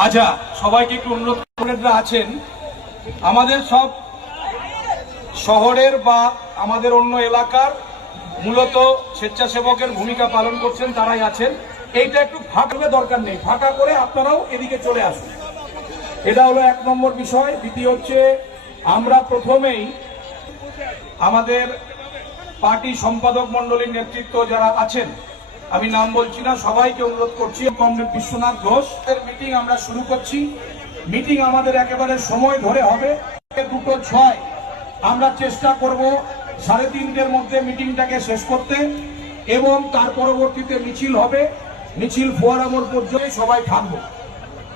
আচ্ছা সবাইকে একটু অনুরোধ আছেন আমাদের সব শহরের বা আমাদের অন্য এলাকার মূলত স্বেচ্ছাসেবকের ভূমিকা পালন করছেন, তারাই আছেন। এইটা একটু ফাঁকলে দরকার নেই, ফাঁকা করে আপনারাও এদিকে চলে আসুন। এটা হলো এক নম্বর বিষয়। দ্বিতীয় হচ্ছে, আমরা প্রথমেই আমাদের পার্টি সম্পাদক মন্ডলীর নেতৃত্ব যারা আছেন, আমি নাম বলছি না, সবাইকে অনুরোধ করছি, কমরেড বিশ্বনাথ ঘোষ। মিটিং আমরা শুরু করছি। মিটিং আমাদের একেবারে সময় ধরে হবে। দুটো ছয় আমরা চেষ্টা করব সাড়ে তিনটের মধ্যে মিটিংটাকে শেষ করতে এবং তার পরবর্তীতে মিছিল হবে। মিছিল ফোয়ারা মোড় পর্যন্ত সবাই থাকব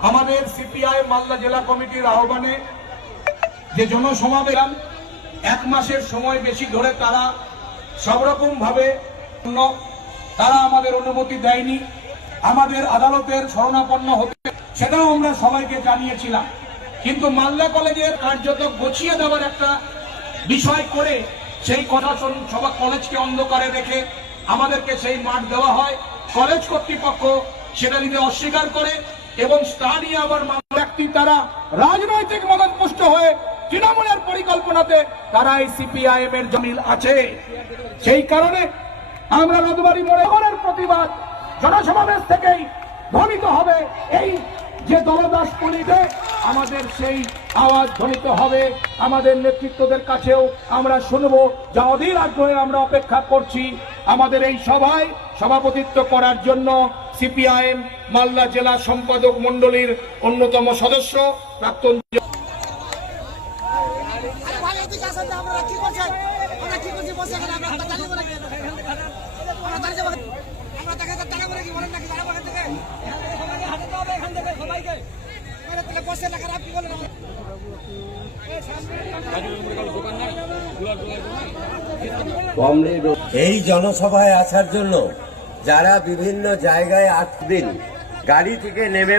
আমাদের সিপিআই মালদা জেলা কমিটির আহ্বানে যে জনসমাবেশ এক মাসের সময় বেশি ধরে তারা সব রকম ভাবে তারা আমাদের অনুমতি দেয়নি। আমাদের আদালতের শরণাপন্ন হতে সেটাও আমরা সবাইকে জানিয়েছিলাম। কিন্তু মালদা কলেজের কার্যত গছিয়ে দেওয়ার একটা বিষয় করে সেই প্রশাসন সভা কলেজকে অন্ধকারে রেখে আমাদেরকে সেই মাঠ দেওয়া হয়। কলেজ কর্তৃপক্ষ সেটা নিতে অস্বীকার করে এবং তা নিয়ে আবার ব্যক্তি তারা রাজনৈতিক মদতপুষ্ট হয়ে তৃণমূলের পরিকল্পনাতে তারা এই সিপিআইএম এর জমিল আছে। সেই কারণে আমরা রদবাড়ি মোড়ে প্রতিবাদ জনসমাবেশ থেকেই ধ্বনিত হবে। এই যে দলদাস পলিতে আমাদের সেই আওয়াজ ধ্বনিত হবে। আমাদের নেতৃত্বদের কাছেও আমরা শুনব। যা অধীর আগ্রহে আমরা অপেক্ষা করছি আমাদের এই সভায় সভাপতিত্ব করার জন্য সিপিআইএম মালদা জেলা সম্পাদক মণ্ডলীর অন্যতম সদস্য প্রাক্তন কি আমরা কি করছি? বসে আমরা দাঁড়িয়ে যাব আমরা তাকে তো টাকা করে কি বলেন নাকি দাঁড়াবো এখান থেকে সবাইকে হাঁটাতে হবে এখান থেকে সবাইকে আরে তাহলে বসে এলাকার আপনি বলেন এই জনসভায় আসার জন্য যারা বিভিন্ন জায়গায় আসবেন গাড়ি থেকে নেমে